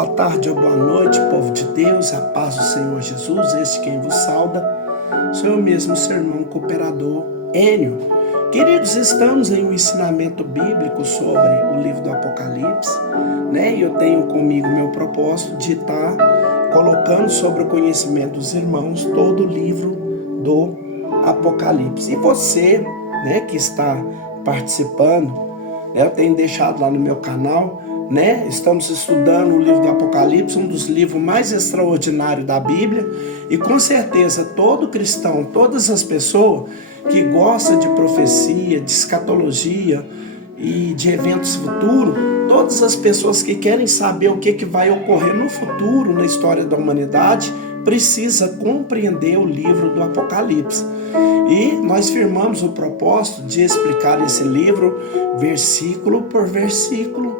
Boa tarde ou boa noite, povo de Deus, a paz do Senhor Jesus, este quem vos sauda, sou eu mesmo, seu irmão cooperador Enio. Queridos, estamos em um ensinamento bíblico sobre o livro do Apocalipse, né? E eu tenho comigo meu propósito de estar colocando sobre o conhecimento dos irmãos todo o livro do Apocalipse. E você, né, que está participando, né, eu tenho deixado lá no meu canal, né? Estamos estudando o livro do Apocalipse, um dos livros mais extraordinários da Bíblia, e com certeza todo cristão, todas as pessoas que gostam de profecia, de escatologia e de eventos futuros, todas as pessoas que querem saber o que vai ocorrer no futuro na história da humanidade, precisa compreender o livro do Apocalipse. E nós firmamos o propósito de explicar esse livro versículo por versículo,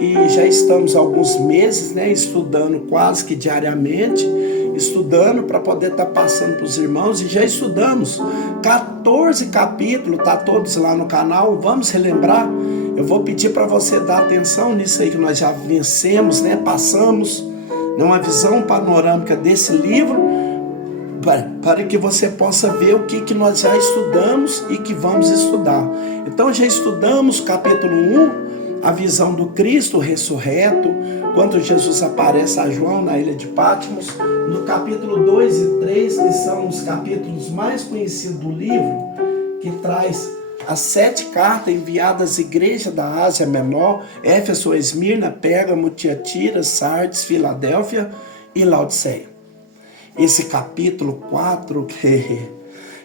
e já estamos há alguns meses, né, estudando quase que diariamente, estudando para poder estar passando para os irmãos, e já estudamos 14 capítulos, tá todos lá no canal. Vamos relembrar. Eu vou pedir para você dar atenção nisso aí que nós já vencemos, né, passamos, uma visão panorâmica desse livro, para que você possa ver o que nós já estudamos e que vamos estudar. Então já estudamos capítulo 1, a visão do Cristo ressurreto, quando Jesus aparece a João na ilha de Patmos. No capítulo 2 e 3, que são os capítulos mais conhecidos do livro, que traz as 7 cartas enviadas às igrejas da Ásia Menor: Éfeso, Esmirna, Pérgamo, Tiatira, Sardes, Filadélfia e Laodiceia. Esse capítulo 4,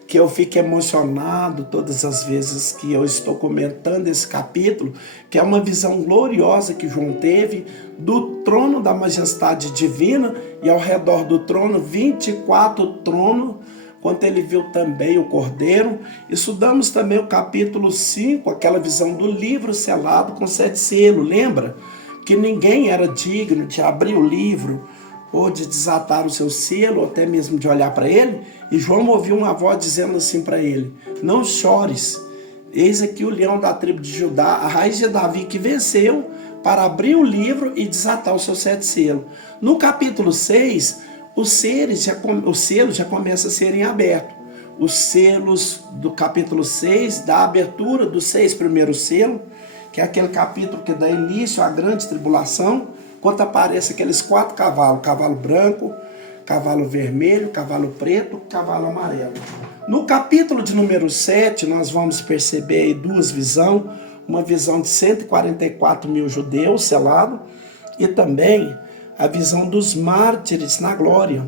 que eu fico emocionado todas as vezes que eu estou comentando esse capítulo, que é uma visão gloriosa que João teve do trono da majestade divina, e ao redor do trono 24 tronos, quando ele viu também o Cordeiro. Estudamos também o capítulo 5, aquela visão do livro selado com 7 selos. Lembra que ninguém era digno de abrir o livro ou de desatar o seu selo, ou até mesmo de olhar para ele. E João ouviu uma voz dizendo assim para ele: não chores, eis aqui o leão da tribo de Judá, a raiz de Davi, que venceu para abrir o livro e desatar os seus 7 selos. No capítulo 6, os selos já começam a serem abertos. Os selos do capítulo 6, da abertura dos 6 primeiros selos, que é aquele capítulo que dá início à grande tribulação, quando aparece aqueles 4 cavalos: cavalo branco, cavalo vermelho, cavalo preto, cavalo amarelo. No capítulo de número 7, nós vamos perceber aí 2 visões, uma visão de 144 mil judeus selados, e também a visão dos mártires na glória,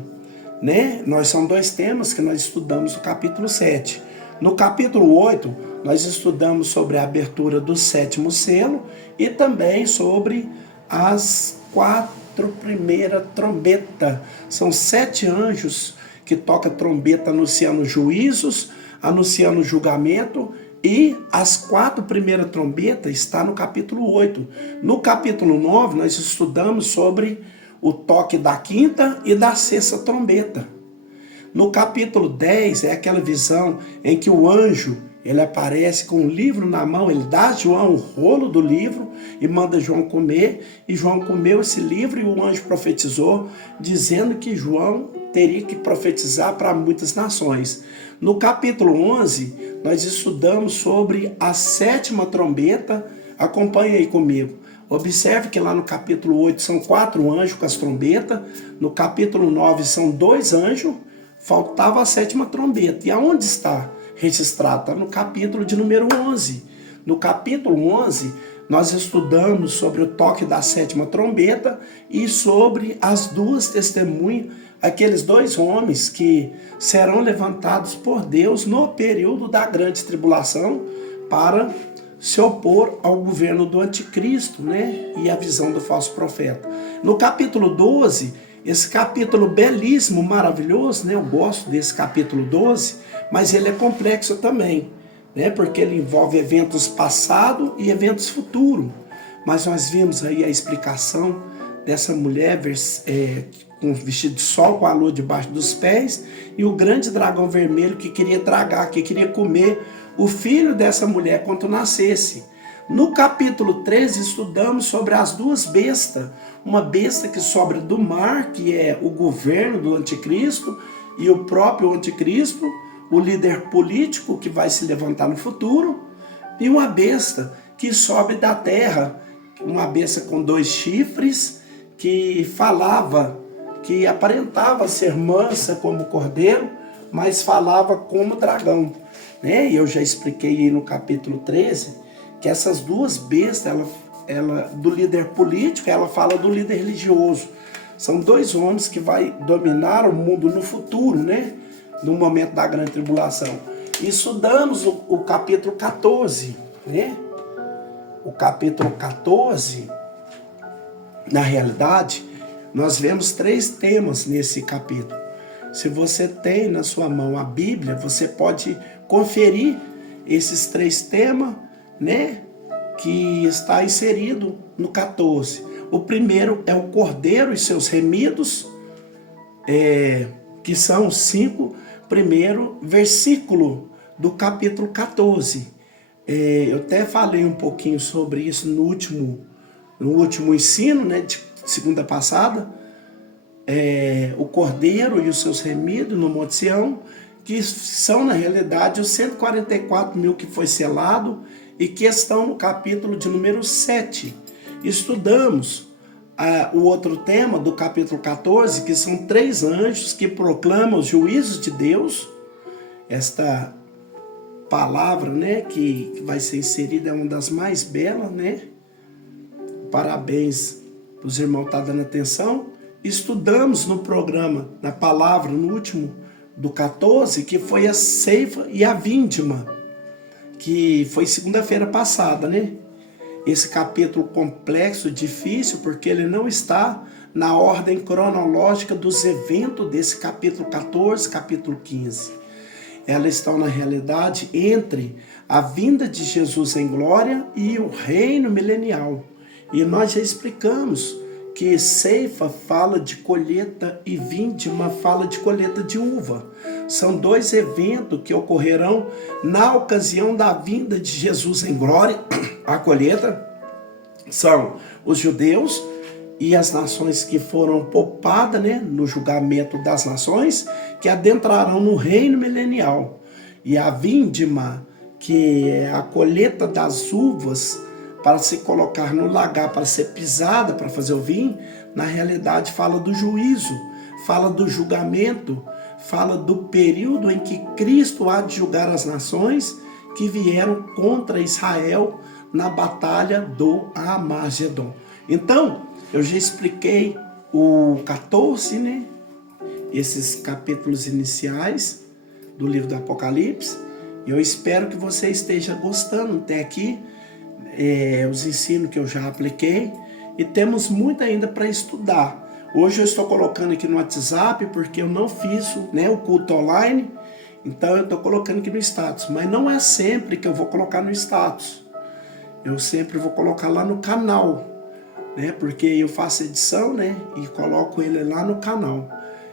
né? São 2 temas que nós estudamos no capítulo 7. No capítulo 8, nós estudamos sobre a abertura do 7º selo e também sobre as 4 primeiras trombetas. São 7 anjos que tocam trombeta anunciando juízos, anunciando julgamento, e as 4 primeiras trombetas está no capítulo 8. No capítulo 9, nós estudamos sobre o toque da 5ª e da 6ª trombeta. No capítulo 10 é aquela visão em que o anjo, ele aparece com um livro na mão, ele dá a João o rolo do livro e manda João comer, e João comeu esse livro, e o anjo profetizou, dizendo que João teria que profetizar para muitas nações. No capítulo 11, nós estudamos sobre a 7ª trombeta. Acompanhe aí comigo. Observe que lá no capítulo 8 são 4 anjos com as trombetas, no capítulo 9 são 2 anjos, faltava a 7ª trombeta. E aonde está registrado? Está no capítulo de número 11. No capítulo 11, nós estudamos sobre o toque da 7ª trombeta e sobre as 2 testemunhas, aqueles 2 homens que serão levantados por Deus no período da grande tribulação para se opor ao governo do anticristo, né? E a visão do falso profeta. No capítulo 12, esse capítulo belíssimo, maravilhoso, né? Eu gosto desse capítulo 12, mas ele é complexo também, né? Porque ele envolve eventos passados e eventos futuros. Mas nós vimos aí a explicação dessa mulher com vestido de sol, com a lua debaixo dos pés, e o grande dragão vermelho que queria tragar, que queria comer o filho dessa mulher quando nascesse. No capítulo 13, estudamos sobre as duas bestas. Uma besta que sobe do mar, que é o governo do anticristo, e o próprio anticristo, o líder político que vai se levantar no futuro. E uma besta que sobe da terra, uma besta com 2 chifres, que falava, que aparentava ser mansa como cordeiro, mas falava como dragão. E eu já expliquei aí no capítulo 13 que essas duas bestas, ela do líder político, ela fala do líder religioso. São 2 homens que vai dominar o mundo no futuro, no momento da grande tribulação. E estudamos o capítulo 14, O capítulo 14, na realidade, nós vemos 3 temas nesse capítulo. Se você tem na sua mão a Bíblia, você pode conferir esses 3 temas, que está inserido no 14. O primeiro é o Cordeiro e seus remidos, que são os 5 primeiros versículos do capítulo 14. Eu até falei um pouquinho sobre isso no último ensino, de segunda passada. O Cordeiro e os seus remidos no Monte Sião, que são na realidade os 144 mil que foi selado e que estão no capítulo de número 7. Estudamos o outro tema do capítulo 14, que são 3 anjos que proclamam os juízos de Deus. Esta palavra, que vai ser inserida é uma das mais belas, Parabéns para os irmãos que estão dando atenção. Estudamos no programa, na palavra, no último do 14, que foi a ceifa e a vindima, que foi segunda-feira passada, Esse capítulo complexo, difícil, porque ele não está na ordem cronológica dos eventos desse capítulo 14, capítulo 15. Elas estão, na realidade, entre a vinda de Jesus em glória e o reino milenial. E nós já explicamos que ceifa fala de colheita e vindima fala de colheita de uva. São 2 eventos que ocorrerão na ocasião da vinda de Jesus em glória. A colheita são os judeus e as nações que foram poupadas, no julgamento das nações, que adentrarão no reino milenial. E a vindima, que é a colheita das uvas, para se colocar no lagar, para ser pisada, para fazer o vinho, na realidade fala do juízo, fala do julgamento, fala do período em que Cristo há de julgar as nações que vieram contra Israel na batalha do Armagedon. Então, eu já expliquei o 14, esses capítulos iniciais do livro do Apocalipse, e eu espero que você esteja gostando até aqui. Os ensinos que eu já apliquei, e temos muito ainda para estudar. Hoje eu estou colocando aqui no WhatsApp porque eu não fiz o culto online, então eu estou colocando aqui no status, mas não é sempre que eu vou colocar no status, eu sempre vou colocar lá no canal, porque eu faço edição, e coloco ele lá no canal.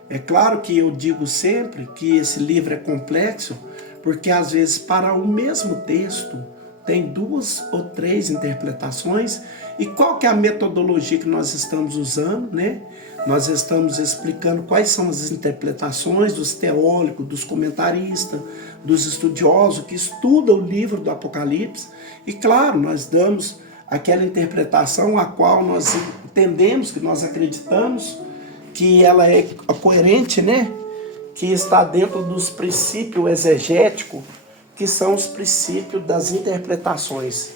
É claro que eu digo sempre que esse livro é complexo, porque às vezes para o mesmo texto tem 2 ou 3 interpretações. E qual que é a metodologia que nós estamos usando, Nós estamos explicando quais são as interpretações dos teólogos, dos comentaristas, dos estudiosos que estudam o livro do Apocalipse. E claro, nós damos aquela interpretação a qual nós entendemos, que nós acreditamos, que ela é coerente, Que está dentro dos princípios exegéticos, que são os princípios das interpretações.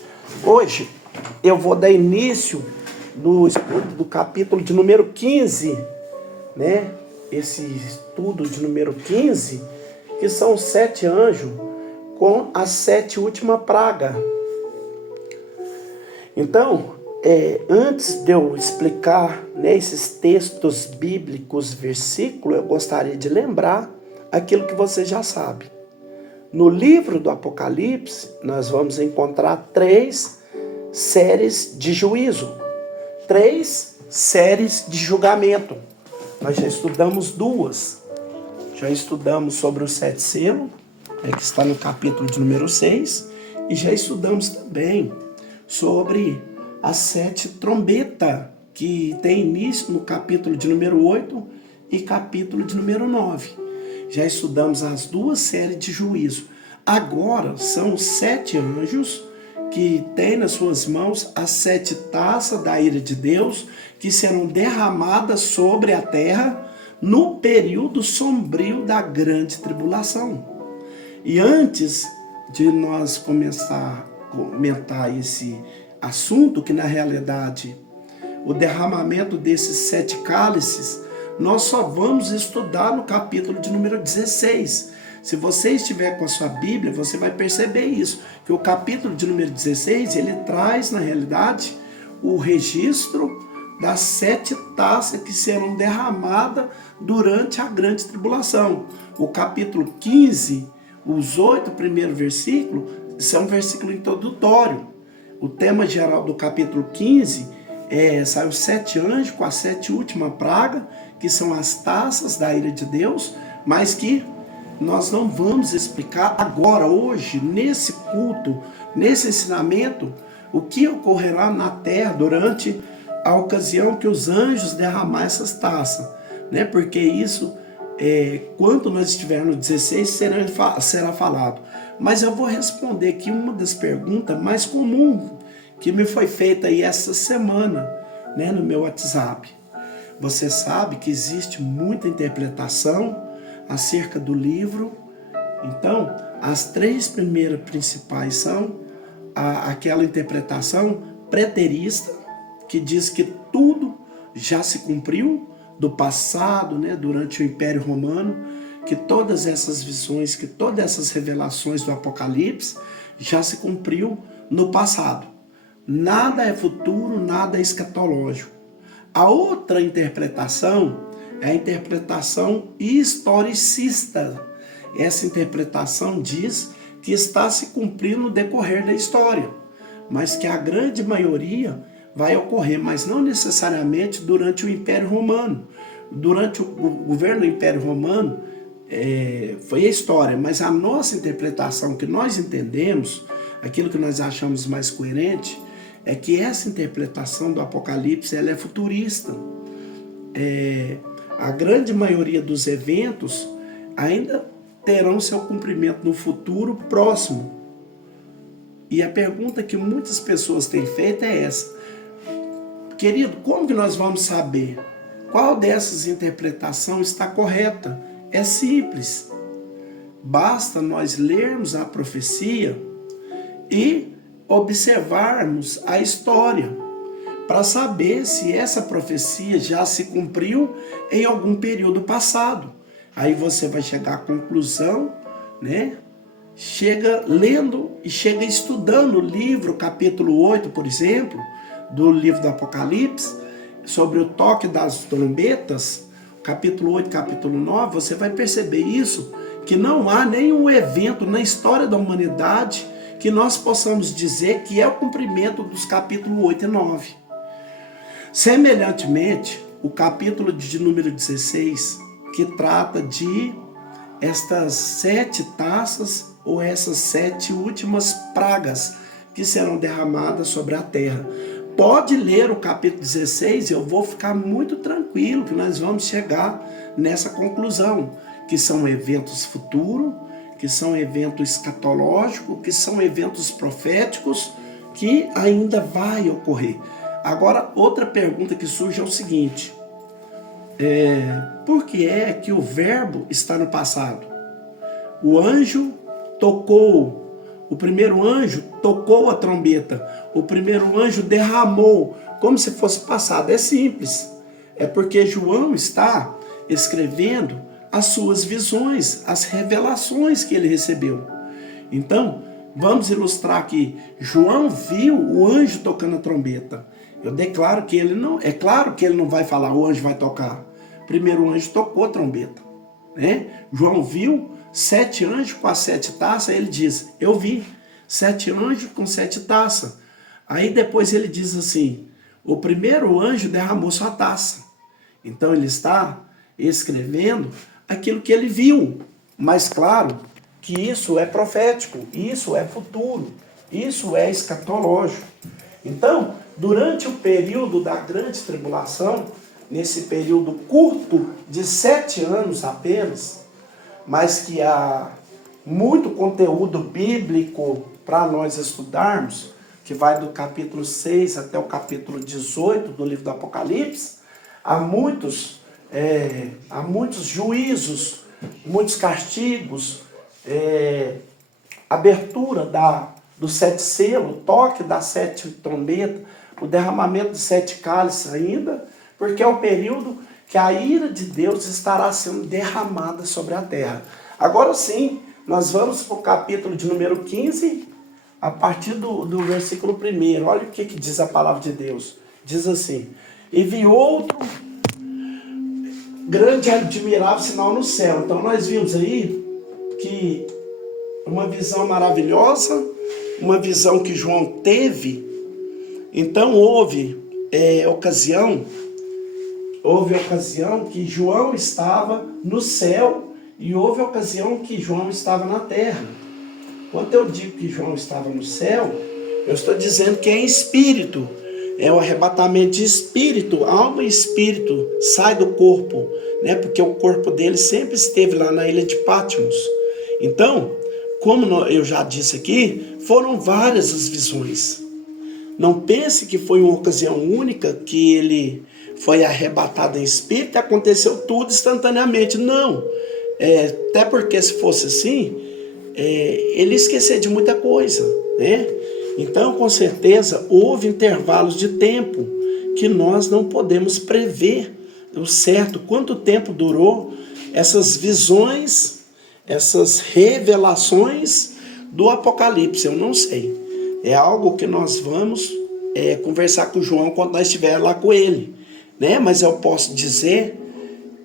Hoje eu vou dar início no estudo do capítulo de número 15, Esse estudo de número 15, que são os 7 anjos com as 7 últimas pragas. Então, antes de eu explicar esses textos bíblicos, versículos, eu gostaria de lembrar aquilo que você já sabe. No livro do Apocalipse, nós vamos encontrar 3 séries de juízo, 3 séries de julgamento. Nós já estudamos 2. Já estudamos sobre os 7 selos, que está no capítulo de número 6, e já estudamos também sobre as 7 trombetas, que tem início no capítulo de número 8 e capítulo de número 9. Já estudamos as 2 séries de juízo. Agora são 7 anjos que têm nas suas mãos as 7 taças da ira de Deus, que serão derramadas sobre a terra no período sombrio da grande tribulação. E antes de nós começar a comentar esse assunto, que na realidade o derramamento desses 7 cálices, nós só vamos estudar no capítulo de número 16. Se você estiver com a sua Bíblia, você vai perceber isso, que o capítulo de número 16, ele traz, na realidade, o registro das 7 taças que serão derramadas durante a grande tribulação. O capítulo 15, os 8 primeiros versículos, são versículo introdutório. O tema geral do capítulo 15 saiu 7 anjos com as 7 últimas pragas, que são as taças da ira de Deus, mas que nós não vamos explicar agora, hoje, nesse culto, nesse ensinamento, o que ocorrerá na terra durante a ocasião que os anjos derramar essas taças, né? Porque isso, quando nós estivermos no 16, será falado. Mas eu vou responder aqui uma das perguntas mais comuns que me foi feita aí essa semana, né, no meu WhatsApp. Você sabe que existe muita interpretação acerca do livro. Então, as 3 primeiras principais são aquela interpretação preterista, que diz que tudo já se cumpriu do passado, né, durante o Império Romano, que todas essas visões, que todas essas revelações do Apocalipse já se cumpriu no passado. Nada é futuro, nada é escatológico. A outra interpretação é a interpretação historicista. Essa interpretação diz que está se cumprindo no decorrer da história, mas que a grande maioria vai ocorrer, mas não necessariamente durante o Império Romano. Durante o governo do Império Romano, foi a história, mas a nossa interpretação, que nós entendemos, aquilo que nós achamos mais coerente, é que essa interpretação do Apocalipse ela é futurista. A grande maioria dos eventos ainda terão seu cumprimento no futuro próximo. E a pergunta que muitas pessoas têm feito é essa: querido, como que nós vamos saber qual dessas interpretações está correta? É simples. Basta nós lermos a profecia e observarmos a história para saber se essa profecia já se cumpriu em algum período passado. Aí você vai chegar à conclusão, né? Chega lendo e chega estudando o livro, capítulo 8, por exemplo, do livro do Apocalipse, sobre o toque das trombetas, capítulo 8, capítulo 9, você vai perceber isso, que não há nenhum evento na história da humanidade que nós possamos dizer que é o cumprimento dos capítulos 8 e 9. Semelhantemente, o capítulo de número 16, que trata de estas 7 taças ou essas 7 últimas pragas que serão derramadas sobre a terra. Pode ler o capítulo 16 e eu vou ficar muito tranquilo que nós vamos chegar nessa conclusão, que são eventos futuros, que são eventos escatológicos, que são eventos proféticos, que ainda vai ocorrer. Agora, outra pergunta que surge é o seguinte: por que é que o verbo está no passado? O anjo tocou, o primeiro anjo tocou a trombeta, o primeiro anjo derramou, como se fosse passado. É simples, é porque João está escrevendo as suas visões, as revelações que ele recebeu. Então, vamos ilustrar aqui. João viu o anjo tocando a trombeta. Eu declaro que ele não, é claro que ele não vai falar o anjo vai tocar. Primeiro o anjo tocou a trombeta, né? João viu 7 anjos com as 7 taças, ele diz, eu vi 7 anjos com 7 taças. Aí depois ele diz assim, o primeiro anjo derramou sua taça. Então ele está escrevendo aquilo que ele viu, mas claro que isso é profético, isso é futuro. Isso é escatológico. Então, durante o período da grande tribulação, nesse período curto de 7 anos apenas, mas que há muito conteúdo bíblico para nós estudarmos, que vai do capítulo 6 até o capítulo 18 do livro do Apocalipse, há muitos juízos, muitos castigos, abertura dos 7 selos, o toque das 7 trombetas, o derramamento de 7 cálices ainda, porque é o período que a ira de Deus estará sendo derramada sobre a terra. Agora sim, nós vamos para o capítulo de número 15, a partir do versículo 1. Olha o que diz a palavra de Deus. Diz assim: e vi outro grande e admirável sinal no céu. Então nós vimos aí que uma visão maravilhosa, uma visão que João teve. Então houve ocasião que João estava no céu e houve ocasião que João estava na terra. Quando eu digo que João estava no céu, eu estou dizendo que é em espírito. É o arrebatamento de espírito, alma e espírito sai do corpo, né? Porque o corpo dele sempre esteve lá na ilha de Patmos. Então, como eu já disse aqui, foram várias as visões. Não pense que foi uma ocasião única que ele foi arrebatado em espírito e aconteceu tudo instantaneamente. Não. Até porque se fosse assim, ele esquecia de muita coisa, né? Então, com certeza, houve intervalos de tempo que nós não podemos prever o certo, quanto tempo durou essas visões, essas revelações do Apocalipse. Eu não sei. É algo que nós vamos conversar com o João quando nós estivermos lá com ele, né? Mas eu posso dizer,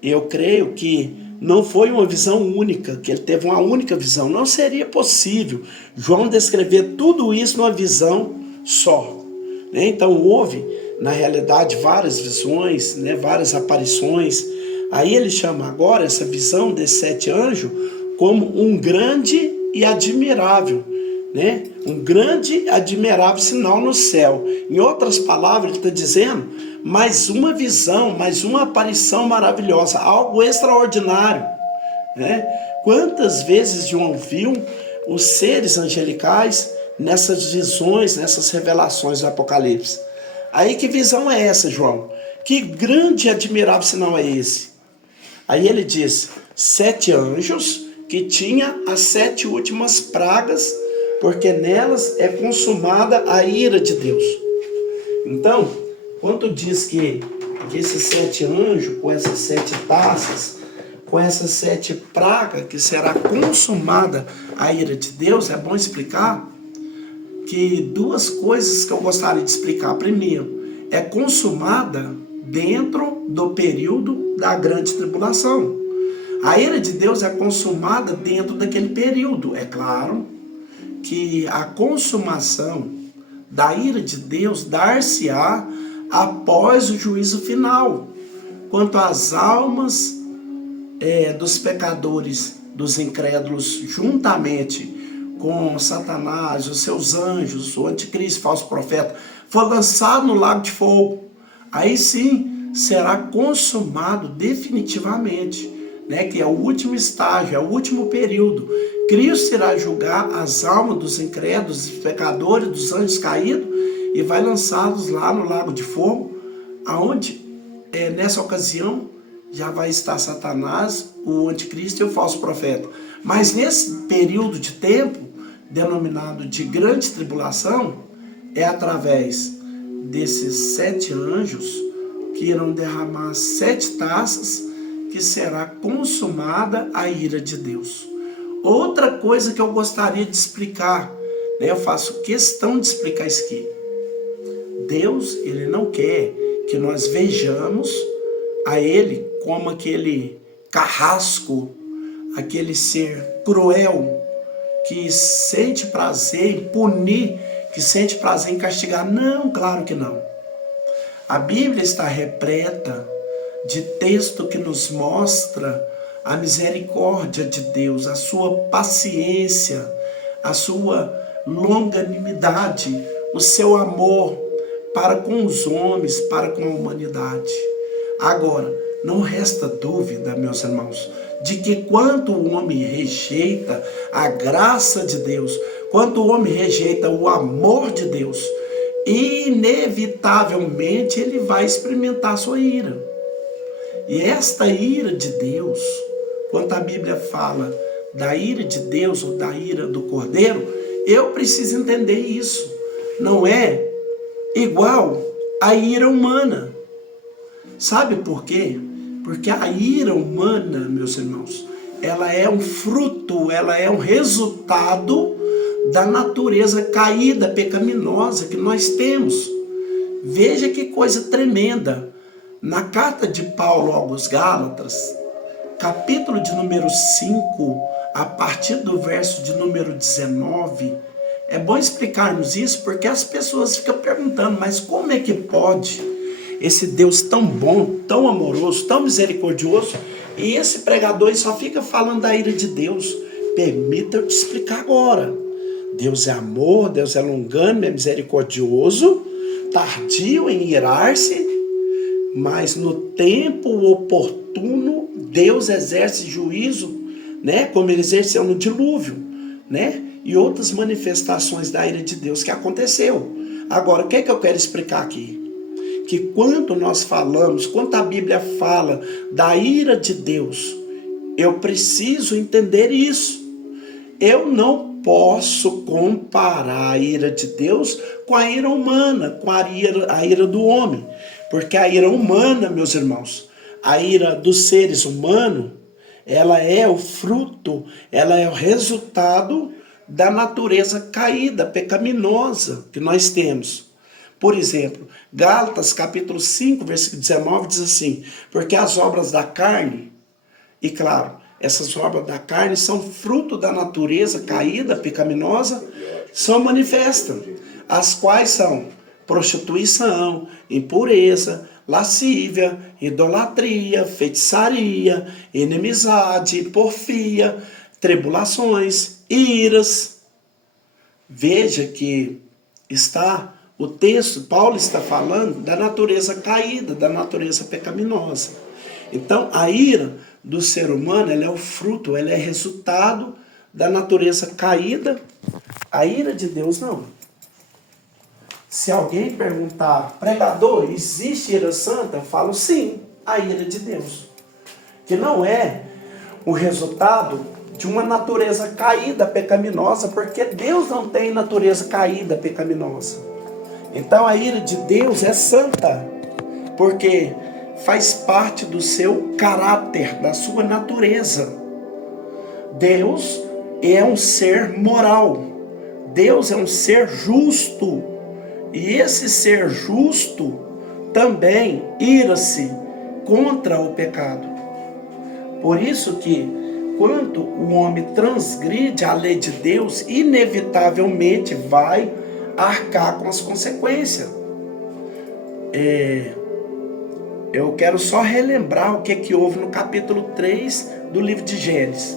eu creio que não foi uma visão única, que ele teve uma única visão. Não seria possível João descrever tudo isso numa visão só, né? Então houve, na realidade, várias visões, né? Várias aparições. Aí ele chama agora essa visão desses 7 anjos como um grande e admirável, né? Um grande e admirável sinal no céu. Em outras palavras, ele está dizendo mais uma visão, mais uma aparição maravilhosa, algo extraordinário, né? Quantas vezes João viu os seres angelicais nessas visões, nessas revelações do Apocalipse? Aí que visão é essa, João? Que grande e admirável sinal é esse? Aí ele diz, 7 anjos que tinha as 7 últimas pragas, porque nelas é consumada a ira de Deus. Então, quando diz que esses 7 anjos, com essas 7 taças, com essas 7 pragas, que será consumada a ira de Deus, é bom explicar que 2 coisas que eu gostaria de explicar. Primeiro, é consumada dentro do período da grande tribulação. A ira de Deus é consumada dentro daquele período. É claro que a consumação da ira de Deus dar-se-á após o juízo final. Quanto às almas dos pecadores, dos incrédulos, juntamente com Satanás, os seus anjos, o anticristo, falso profeta, for lançado no lago de fogo, aí sim será consumado definitivamente, né? Que é o último estágio, é o último período. Cristo irá julgar as almas dos incrédulos, dos pecadores, dos anjos caídos e vai lançá-los lá no lago de fogo, aonde nessa ocasião já vai estar Satanás, o anticristo e o falso profeta. Mas nesse período de tempo, denominado de grande tribulação, é através desses 7 anjos que irão derramar 7 taças, que será consumada a ira de Deus. Outra coisa que eu gostaria de explicar, né, eu faço questão de explicar isso aqui. Deus, ele não quer que nós vejamos a ele como aquele carrasco, aquele ser cruel, que sente prazer em punir, que sente prazer em castigar. Não, claro que não. A Bíblia está repleta de texto que nos mostra a misericórdia de Deus, a sua paciência, a sua longanimidade, o seu amor para com os homens, para com a humanidade. Agora, não resta dúvida, meus irmãos, de que quando o homem rejeita a graça de Deus, quando o homem rejeita o amor de Deus, inevitavelmente ele vai experimentar sua ira. E esta ira de Deus, quando a Bíblia fala da ira de Deus ou da ira do Cordeiro, eu preciso entender isso. Não é igual à ira humana. Sabe por quê? Porque a ira humana, meus irmãos, ela é um fruto, ela é um resultado da natureza caída, pecaminosa que nós temos. Veja que coisa tremenda. Na carta de Paulo aos Gálatas, capítulo de número 5, a partir do verso de número 19, é bom explicarmos isso porque as pessoas ficam perguntando, mas como é que pode esse Deus tão bom, tão amoroso, tão misericordioso, e esse pregador só fica falando da ira de Deus? Permita eu te explicar agora. Deus é amor, Deus é longânimo, é misericordioso, tardio em irar-se, mas no tempo oportuno Deus exerce juízo, né, como ele exerceu no dilúvio, né, e outras manifestações da ira de Deus que aconteceu. Agora, o que é que eu quero explicar aqui? Que quando nós falamos, quando a Bíblia fala da ira de Deus, eu preciso entender isso. Eu não posso comparar a ira de Deus com a ira humana, com a ira do homem. Porque a ira humana, meus irmãos, a ira dos seres humanos, ela é o fruto, ela é o resultado da natureza caída, pecaminosa que nós temos. Por exemplo, Gálatas capítulo 5, versículo 19 diz assim: porque as obras da carne, e claro, essas obras da carne são fruto da natureza caída, pecaminosa, são manifestas, as quais são prostituição, impureza, lascívia, idolatria, feitiçaria, inimizade, porfia, tribulações, iras. Veja que o texto, Paulo está falando da natureza caída, da natureza pecaminosa. Então, a ira do ser humano, ela é o fruto, ela é resultado da natureza caída. A ira de Deus não. Se alguém perguntar, pregador, existe ira santa? Eu falo sim, a ira de Deus. Que não é o resultado de uma natureza caída, pecaminosa, porque Deus não tem natureza caída, pecaminosa. Então a ira de Deus é santa, porque faz parte do seu caráter, da sua natureza. Deus é um ser moral, Deus é um ser justo, e esse ser justo também ira-se contra o pecado. Por isso que quando o homem transgride a lei de Deus, inevitavelmente vai arcar com as consequências. Eu quero só relembrar o que houve no capítulo 3 do livro de Gênesis.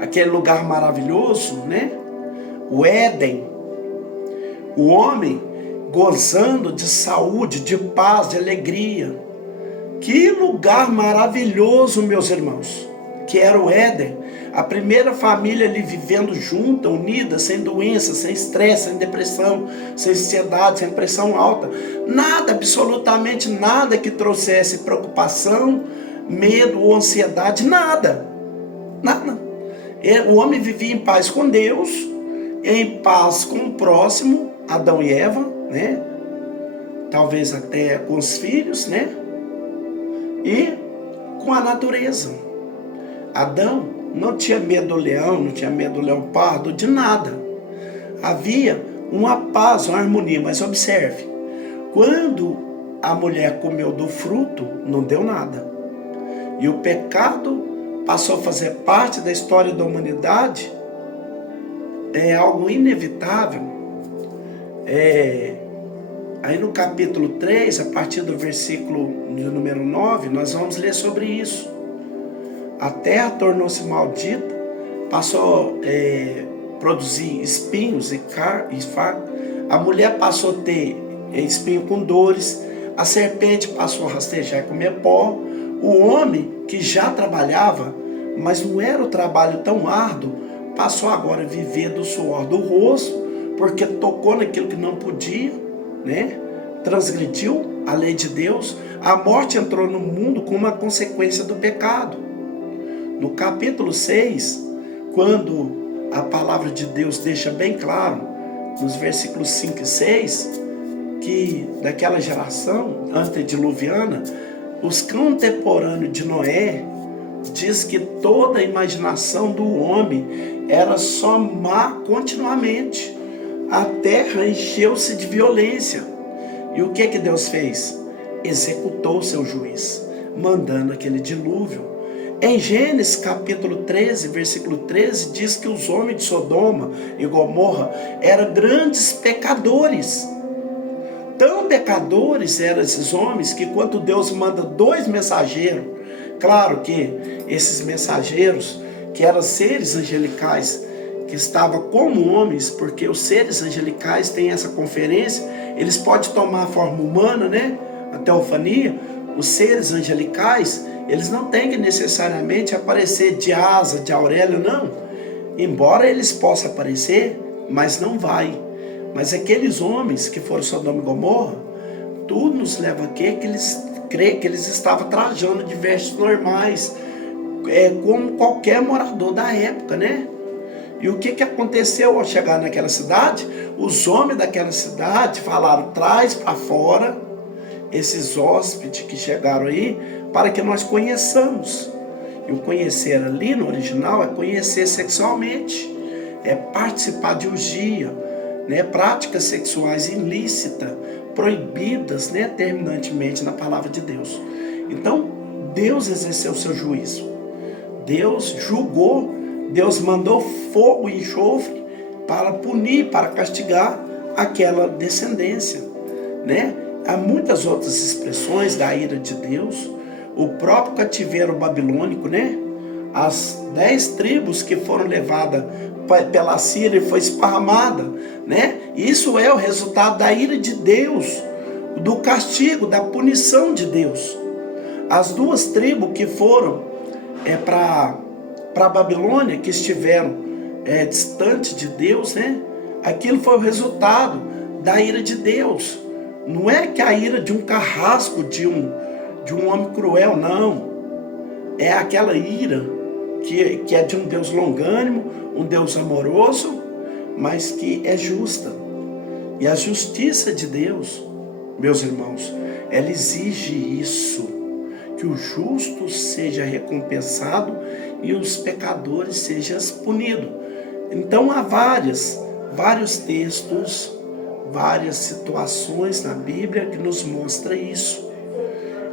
Aquele lugar maravilhoso, né? O Éden. O homem gozando de saúde, de paz, de alegria. Que lugar maravilhoso, meus irmãos, que era o Éden. A primeira família ali vivendo junta, unida, sem doença, sem estresse, sem depressão, sem ansiedade, sem pressão alta. Nada, absolutamente nada que trouxesse preocupação, medo ou ansiedade, nada. Nada. O homem vivia em paz com Deus, em paz com o próximo, Adão e Eva, né? Talvez até com os filhos, né? E com a natureza. Adão não tinha medo do leão, não tinha medo do leopardo, de nada. Havia uma paz, uma harmonia, mas observe, quando a mulher comeu do fruto, não deu nada. E o pecado passou a fazer parte da história da humanidade, é algo inevitável. Aí no capítulo 3, a partir do versículo de número 9, nós vamos ler sobre isso. A terra tornou-se maldita, passou produzir espinhos e faca. A mulher passou a ter espinho com dores. A serpente passou a rastejar e comer pó. O homem que já trabalhava, mas não era o trabalho tão árduo, passou agora a viver do suor do rosto, porque tocou naquilo que não podia, né? Transgrediu a lei de Deus. A morte entrou no mundo como uma consequência do pecado. No capítulo 6, quando a palavra de Deus deixa bem claro, nos versículos 5 e 6, que daquela geração antediluviana, os contemporâneos de Noé, diz que toda a imaginação do homem era só má continuamente. A terra encheu-se de violência. E o que Deus fez? Executou o seu juiz, mandando aquele dilúvio. Em Gênesis capítulo 13, versículo 13, diz que os homens de Sodoma e Gomorra eram grandes pecadores. Tão pecadores eram esses homens que quando Deus manda 2 mensageiros, claro que esses mensageiros, que eram seres angelicais, que estavam como homens, porque os seres angelicais têm essa conferência, eles podem tomar a forma humana, né? A teofania. Os seres angelicais, eles não têm que necessariamente aparecer de asa, de auréola, não. Embora eles possam aparecer, mas não vai. Mas aqueles homens que foram Sodoma e Gomorra, tudo nos leva a crer que eles estavam trajando de vestes normais, como qualquer morador da época, né? E o que aconteceu ao chegar naquela cidade? Os homens daquela cidade falaram: traz para fora esses hóspedes que chegaram aí, para que nós conheçamos. E o conhecer ali no original é conhecer sexualmente, é participar de orgia, né? Práticas sexuais ilícitas, proibidas, né? Terminantemente na palavra de Deus. Então, Deus exerceu o seu juízo. Deus julgou, Deus mandou fogo e enxofre para punir, para castigar aquela descendência, né? Há muitas outras expressões da ira de Deus. O próprio cativeiro babilônico, né? As 10 tribos que foram levadas pela Síria foi esparramada, né? Isso é o resultado da ira de Deus, do castigo, da punição de Deus. As 2 tribos que foram para a Babilônia, que estiveram distante de Deus, né? Aquilo foi o resultado da ira de Deus. Não é que a ira de um carrasco, de um homem cruel, não. É aquela ira que é de um Deus longânimo, um Deus amoroso, mas que é justa. E a justiça de Deus, meus irmãos, ela exige isso, que o justo seja recompensado e os pecadores sejam punidos. Então há vários textos, várias situações na Bíblia que nos mostram isso.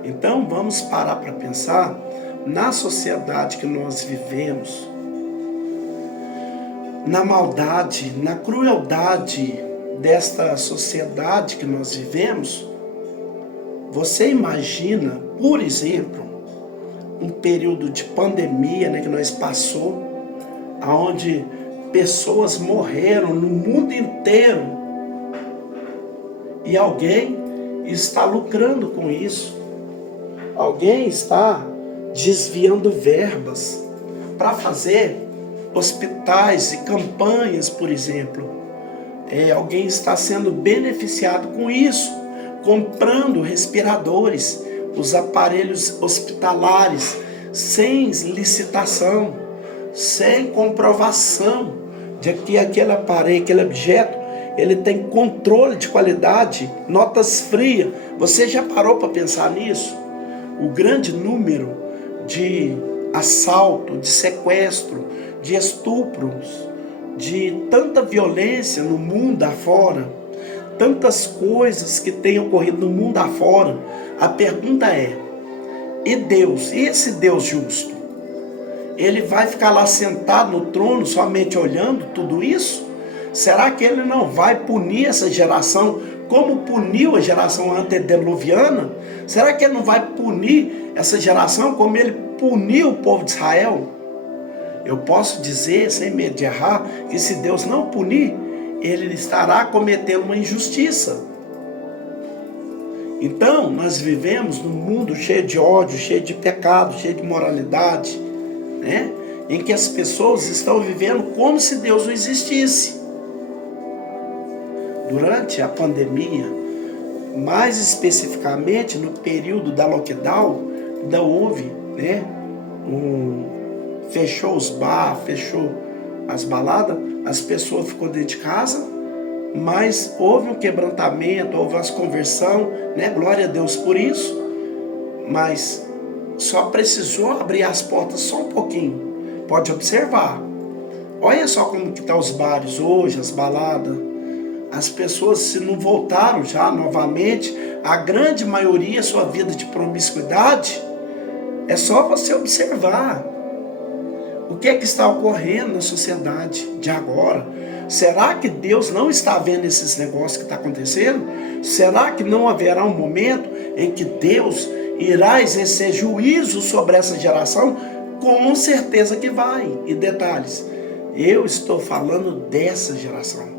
Então vamos parar para pensar na sociedade que nós vivemos, na maldade, na crueldade desta sociedade que nós vivemos. Você imagina, por exemplo, um período de pandemia, né, que nós passou, onde pessoas morreram no mundo inteiro e alguém está lucrando com isso. Alguém está desviando verbas para fazer hospitais e campanhas, por exemplo. Alguém está sendo beneficiado com isso, comprando respiradores, os aparelhos hospitalares, sem licitação, sem comprovação de que aquele aparelho, aquele objeto, ele tem controle de qualidade, notas frias. Você já parou para pensar nisso? O grande número de assalto, de sequestro, de estupros, de tanta violência no mundo afora, tantas coisas que têm ocorrido no mundo afora. A pergunta é: e Deus, e esse Deus justo? Ele vai ficar lá sentado no trono somente olhando tudo isso? Será que ele não vai punir essa geração como puniu a geração antediluviana? Será que ele não vai punir essa geração como ele puniu o povo de Israel? Eu posso dizer, sem medo de errar, que se Deus não punir, Ele estará cometendo uma injustiça. Então, nós vivemos num mundo cheio de ódio, cheio de pecado, cheio de moralidade, né? Em que as pessoas estão vivendo como se Deus não existisse. Durante a pandemia, mais especificamente no período da lockdown, ainda houve, né? Fechou os bar, fechou as baladas, as pessoas ficou dentro de casa, mas houve um quebrantamento, houve as conversão, né? Glória a Deus por isso, mas só precisou abrir as portas só um pouquinho. Pode observar. Olha só como que tá os bares hoje, as baladas. As pessoas, se não voltaram já novamente, a grande maioria, sua vida de promiscuidade, é só você observar. O que é que está ocorrendo na sociedade de agora? Será que Deus não está vendo esses negócios que estão acontecendo? Será que não haverá um momento em que Deus irá exercer juízo sobre essa geração? Com certeza que vai. E detalhes, eu estou falando dessa geração.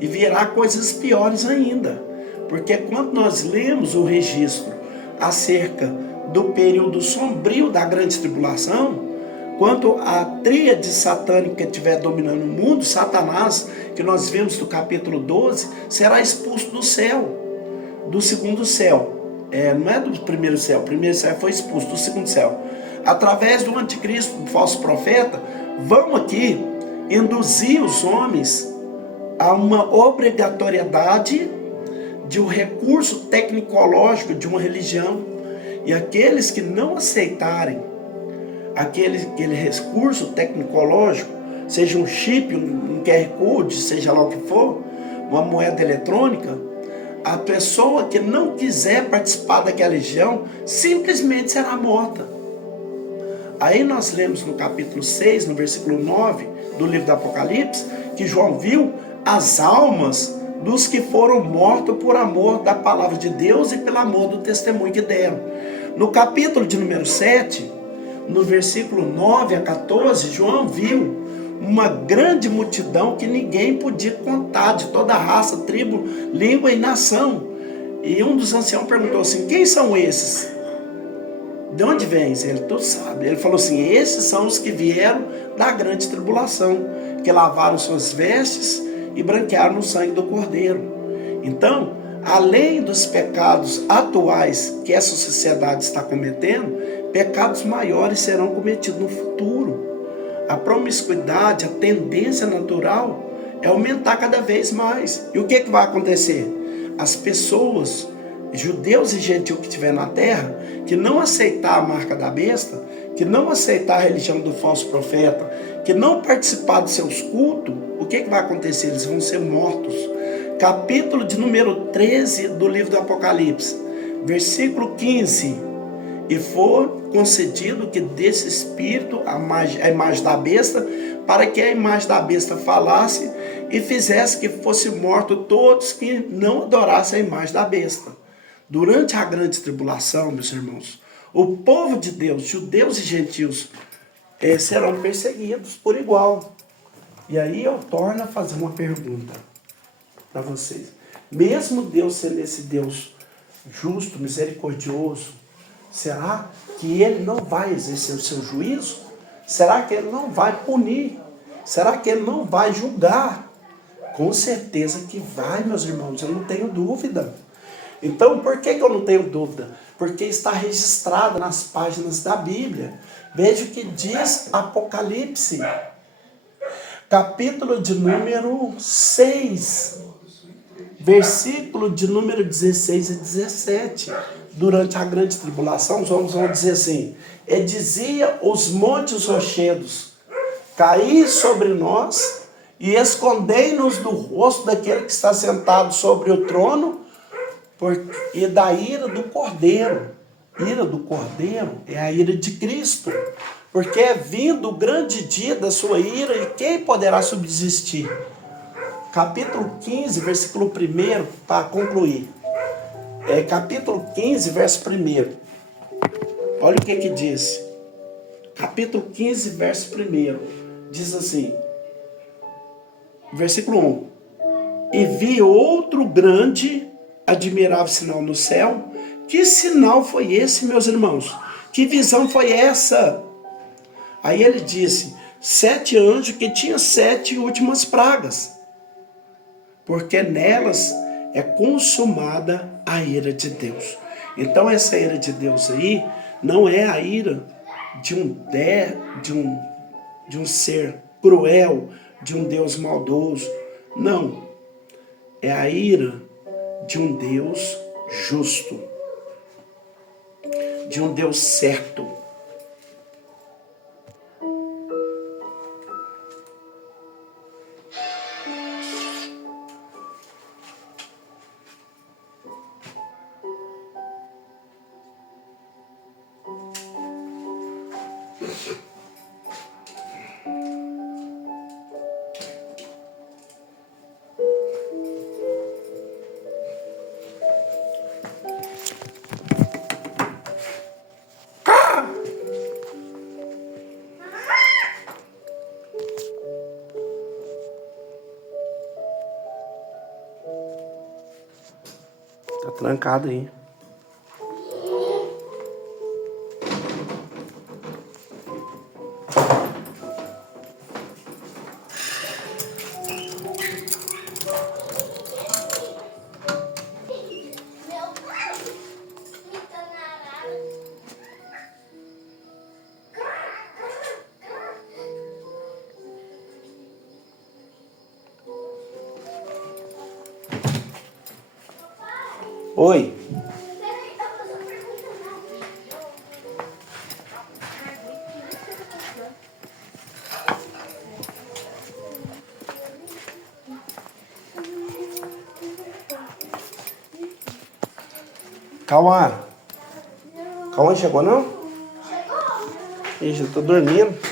E virá coisas piores ainda. Porque quando nós lemos o registro acerca do período sombrio da grande tribulação, quando a tríade satânica estiver dominando o mundo, Satanás, que nós vemos no capítulo 12, será expulso do céu, do segundo céu. Não é do primeiro céu, o primeiro céu foi expulso, do segundo céu. Através do anticristo, do falso profeta, vão aqui induzir os homens a uma obrigatoriedade de um recurso tecnológico de uma religião. E aqueles que não aceitarem aquele recurso tecnológico, seja um chip, um QR Code, seja lá o que for, uma moeda eletrônica, a pessoa que não quiser participar daquela religião simplesmente será morta. Aí nós lemos no capítulo 6, no versículo 9 do livro do Apocalipse, que João viu as almas dos que foram mortos por amor da palavra de Deus e pelo amor do testemunho que deram. No capítulo de número 7, no versículo 9 a 14, João viu uma grande multidão que ninguém podia contar, de toda raça, tribo, língua e nação. E um dos anciãos perguntou assim: quem são esses? De onde vêm? Ele todos sabe. Ele falou assim: esses são os que vieram da grande tribulação, que lavaram suas vestes e branquearam no sangue do Cordeiro. Então, além dos pecados atuais que essa sociedade está cometendo, pecados maiores serão cometidos no futuro. A promiscuidade, a tendência natural é aumentar cada vez mais. E o que vai acontecer? As pessoas, judeus e gentios que estiver na terra, que não aceitar a marca da besta, que não aceitar a religião do falso profeta, que não participar dos seus cultos, o que vai acontecer? Eles vão ser mortos. Capítulo de número 13 do livro do Apocalipse, versículo 15. E foi concedido que desse espírito a imagem da besta, para que a imagem da besta falasse e fizesse que fosse morto todos que não adorassem a imagem da besta. Durante a grande tribulação, meus irmãos, o povo de Deus, judeus e gentios, serão perseguidos por igual. E aí eu torno a fazer uma pergunta para vocês. Mesmo Deus sendo esse Deus justo, misericordioso, será que Ele não vai exercer o seu juízo? Será que Ele não vai punir? Será que Ele não vai julgar? Com certeza que vai, meus irmãos, eu não tenho dúvida. Então, por que eu não tenho dúvida? Porque está registrado nas páginas da Bíblia. Veja o que diz Apocalipse, capítulo de número 6, versículo de número 16 e 17. Durante a grande tribulação, os homens vão dizer assim: e dizia os montes rochedos, caí sobre nós e escondei-nos do rosto daquele que está sentado sobre o trono e da ira do Cordeiro. Ira do Cordeiro é a ira de Cristo, porque é vindo o grande dia da sua ira, e quem poderá subsistir? Capítulo 15, versículo 1, para concluir. Capítulo 15, verso 1. Olha o que diz. capítulo 15, verso 1. Diz assim, versículo 1. E vi outro grande, admirável sinal no céu. Que sinal foi esse, meus irmãos? Que visão foi essa? Aí ele disse, 7 anjos que tinham 7 últimas pragas, porque nelas é consumada a ira de Deus. Então essa ira de Deus aí não é a ira de um ser cruel, de um Deus maldoso. Não. É a ira de um Deus justo, de um Deus certo. Tá trancado aí. Oi. Cauã. Cauã chegou não? Ih, já tô dormindo.